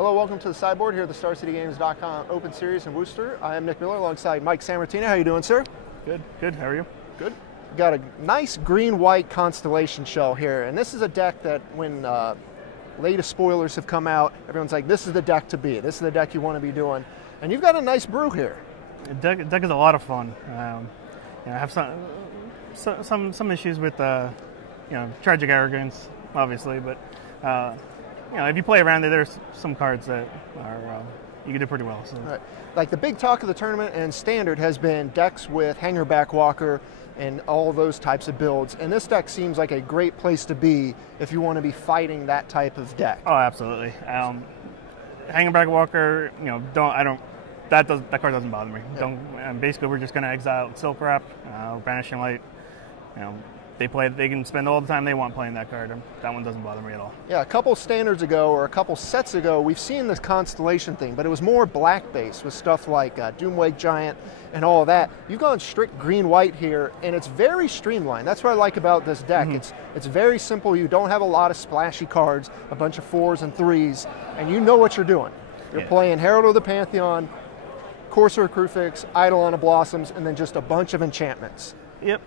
Hello, welcome to the sideboard here at the StarCityGames.com Open Series in Worcester. I am Nick Miller alongside Mike Sammartino. How you doing, sir? Good, good. How are you? Good. We've got a nice green-white Constellation shell here, and this is a deck that when latest spoilers have come out, everyone's like, this is the deck to be. This is the deck you want to be doing. And you've got a nice brew here. The deck is a lot of fun. I have some issues with tragic arrogance, obviously, but if you play around it, there's some cards that are you can do pretty well. So. Right. Like the big talk of the tournament and standard has been decks with Hangerback Walker and all those types of builds, and this deck seems like a great place to be if you want to be fighting that type of deck. Oh, absolutely. Hangerback Walker, that card doesn't bother me. Yeah. Basically, we're just going to exile Silk Wrap, Banishing Light. They can spend all the time they want playing that card. That one doesn't bother me at all. Yeah, a couple standards ago or a couple sets ago, we've seen this Constellation thing, but it was more black-based with stuff like Doomwake Giant and all of that. You've gone strict green-white here, and it's very streamlined. That's what I like about this deck. Mm-hmm. It's very simple. You don't have a lot of splashy cards, a bunch of 4s and 3s, and you know what you're doing. You're playing Herald of the Pantheon, Courser of Crucifix, Eidolon of Blossoms, and then just a bunch of enchantments. Yep.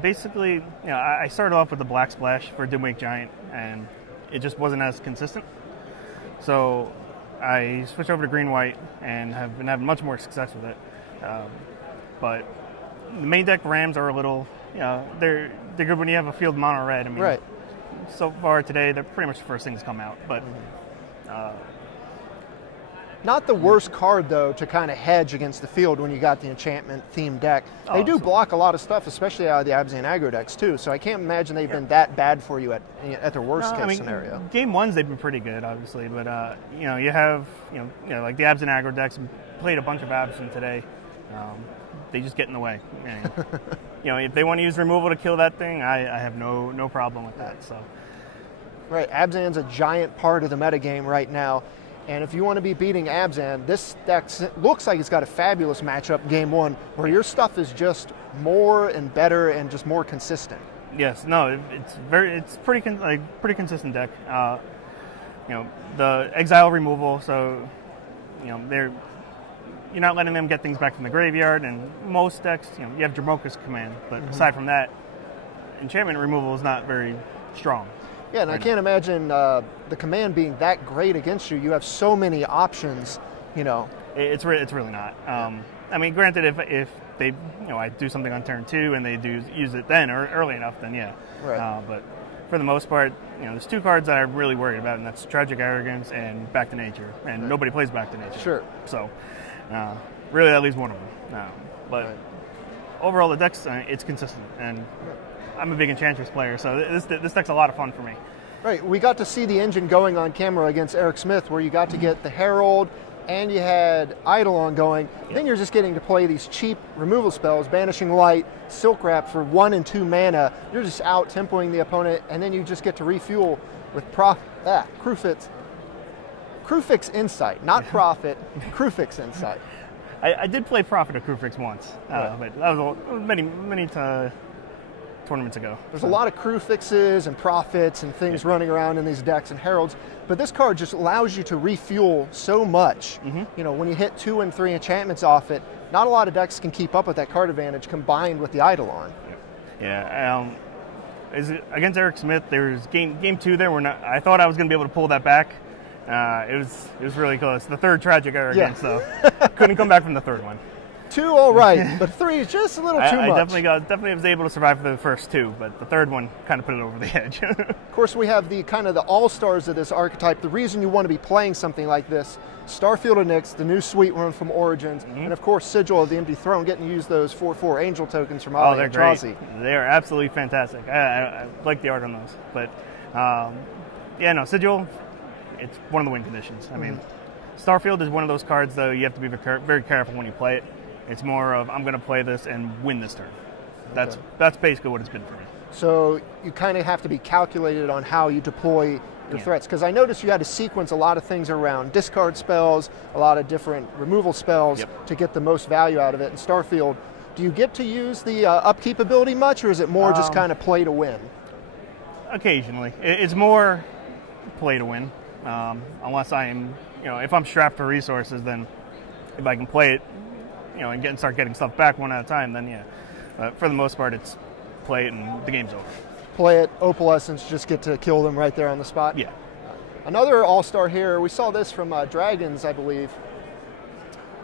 Basically, I started off with the Black Splash for Doomwake Giant, and it just wasn't as consistent. So I switched over to green-white and have been having much more success with it. But the main deck Rams are a little, they're good when you have a field mono red. I mean, right. So far today, they're pretty much the first things to come out. But not the worst card, though, to kind of hedge against the field when you got the enchantment-themed deck. They do block a lot of stuff, especially out of the Abzan aggro decks, too, so I can't imagine they've been that bad for you at their worst-case scenario. Game ones, they've been pretty good, obviously, but, you have, like the Abzan aggro decks, played a bunch of Abzan today. They just get in the way. And, if they want to use removal to kill that thing, I have no problem with that. So, right, Abzan's a giant part of the metagame right now. And if you want to be beating Abzan, this deck looks like it's got a fabulous matchup game one, where your stuff is just more and better and just more consistent. Yes, no, it's pretty consistent deck. The exile removal, so you're not letting them get things back from the graveyard. And most decks, you have Dramoka's Command, but aside from that, enchantment removal is not very strong. Yeah, and I can't imagine the command being that great against you. You have so many options, It's really not. I mean, granted, if they, I do something on turn 2 and they do use it then or early enough, then yeah. Right. But for the most part, there's 2 cards that I'm really worried about, and that's Tragic Arrogance and Back to Nature. And nobody plays Back to Nature. Sure. So, really, that leaves one of them. But overall, the deck's it's consistent, and I'm a big Enchantress player, so this deck's a lot of fun for me. Right, we got to see the engine going on camera against Eric Smith, where you got to get the Herald, and you had Eidolon going. Yep. Then you're just getting to play these cheap removal spells, Banishing Light, Silk Wrap for 1 and 2 mana. You're just out tempoing the opponent, and then you just get to refuel with Crucifix Insight, not Profit, Crucifix Insight. I did play Prophet of Crucifix once, but that was many tournaments ago. There's a lot of Crucifixes and Prophets and things running around in these decks and Heralds, but this card just allows you to refuel so much. When you hit 2 and 3 enchantments off it, not a lot of decks can keep up with that card advantage combined with the Eidolon. Yeah. Against Eric Smith, there's game 2 there where I thought I was going to be able to pull that back. It was really close. The 3rd Tragic Arrogance, so couldn't come back from the 3rd one. 2 all right, but 3 is just a little too much. I definitely was able to survive for the first 2, but the 3rd one kind of put it over the edge. Of course, we have the kind of the all-stars of this archetype. The reason you want to be playing something like this: Starfield of Nyx, the new sweet run from Origins, and of course Sigil of the Empty Throne, getting to use those 4/4 angel tokens from Ali and Eldrazi. They are absolutely fantastic. I like the art on those, but Sigil, it's one of the win conditions. I mean, Starfield is one of those cards, though, you have to be very careful when you play it. It's more of, I'm going to play this and win this turn. That's basically what it's been for me. So you kind of have to be calculated on how you deploy your threats, because I noticed you had to sequence a lot of things around discard spells, a lot of different removal spells to get the most value out of it. In Starfield, do you get to use the upkeep ability much, or is it more just kind of play to win? Occasionally. It's more play to win. unless I'm, if I'm strapped for resources, then if I can play it, and start getting stuff back one at a time, then yeah. But for the most part, it's play it and the game's over. Play it, opalescence, just get to kill them right there on the spot? Yeah. Another all-star here, we saw this from Dragons, I believe,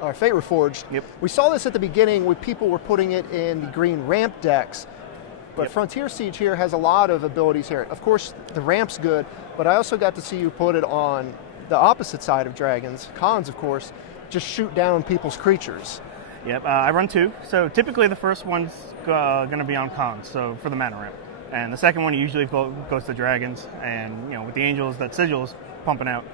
or Fate Reforged. Yep. We saw this at the beginning when people were putting it in the green ramp decks, but yep. Frontier Siege here has a lot of abilities here. Of course, the ramp's good, but I also got to see you put it on the opposite side of Dragons, Cons, of course, just shoot down people's creatures. Yep, I run 2. So typically the first one's going to be on Cons, so for the mana ramp. And the second one usually goes to Dragons, and with the Angels that Sigil's pumping out,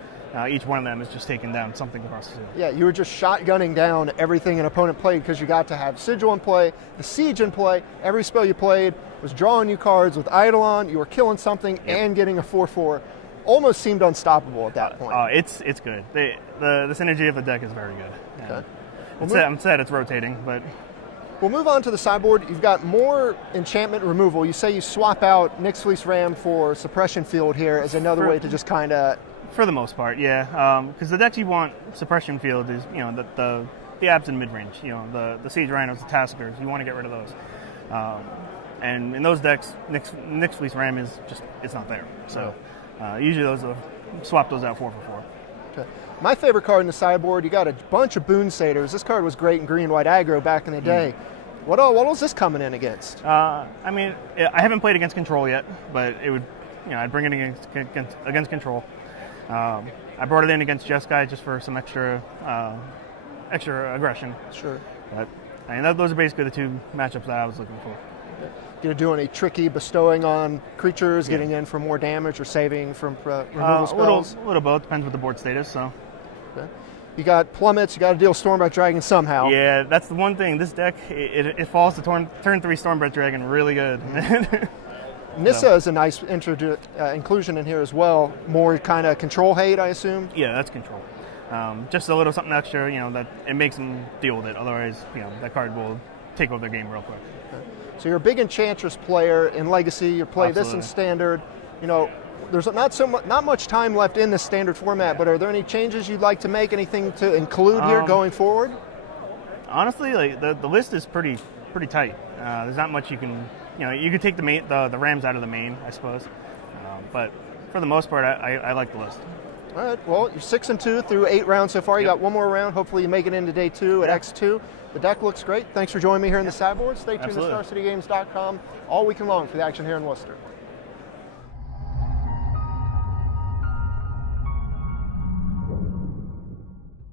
each one of them is just taking down something across the field. Yeah, you were just shotgunning down everything an opponent played because you got to have Sigil in play, the Siege in play. Every spell you played was drawing you cards with Eidolon. You were killing something and getting a 4/4. Almost seemed unstoppable at that point. It's good. The synergy of the deck is very good. Okay. I'm sad it's rotating, but... We'll move on to the sideboard. You've got more enchantment removal. You say you swap out Nyx Fleece Ram for Suppression Field here as another way to just kind of... For the most part, yeah. Because the decks you want Suppression Field is, the Abs in mid-range. The Siege Rhinos, the Taskers. You want to get rid of those. And in those decks, Nyx Fleece Ram is just, it's not there. So usually swap those out 4 for 4. Okay. My favorite card in the sideboard, you got a bunch of Boon Satyrs. This card was great in green-white aggro back in the day. What was this coming in against? I haven't played against Control yet, but it would, I'd bring it against Control. I brought it in against Jeskai just for some extra aggression. Sure. But those are basically the 2 matchups that I was looking for. You're doing a tricky bestowing on creatures, getting in for more damage, or saving from removal spells? A little both, depends what the board state is. So. Okay. You got plummets, you got to deal Stormbright Dragon somehow. Yeah, that's the one thing. This deck, it falls to turn 3 Stormbright Dragon really good. Nissa is a nice inclusion in here as well. More kind of control hate, I assume? Yeah, that's control. Just a little something extra, that it makes them deal with it. Otherwise, that card will take over their game real quick. Okay. So you're a big Enchantress player in Legacy. You play this in Standard. There's not much time left in the Standard format, but are there any changes you'd like to make? Anything to include here going forward? Honestly, the list is pretty tight. There's not much you can. You could take the Rams out of the main, I suppose. But for the most part, I like the list. All right. Well, you're 6-2 through 8 rounds so far. You got one more round. Hopefully, you make it into day 2 at X2. The deck looks great. Thanks for joining me here in the sideboard. Stay tuned to StarCityGames.com all weekend long for the action here in Worcester.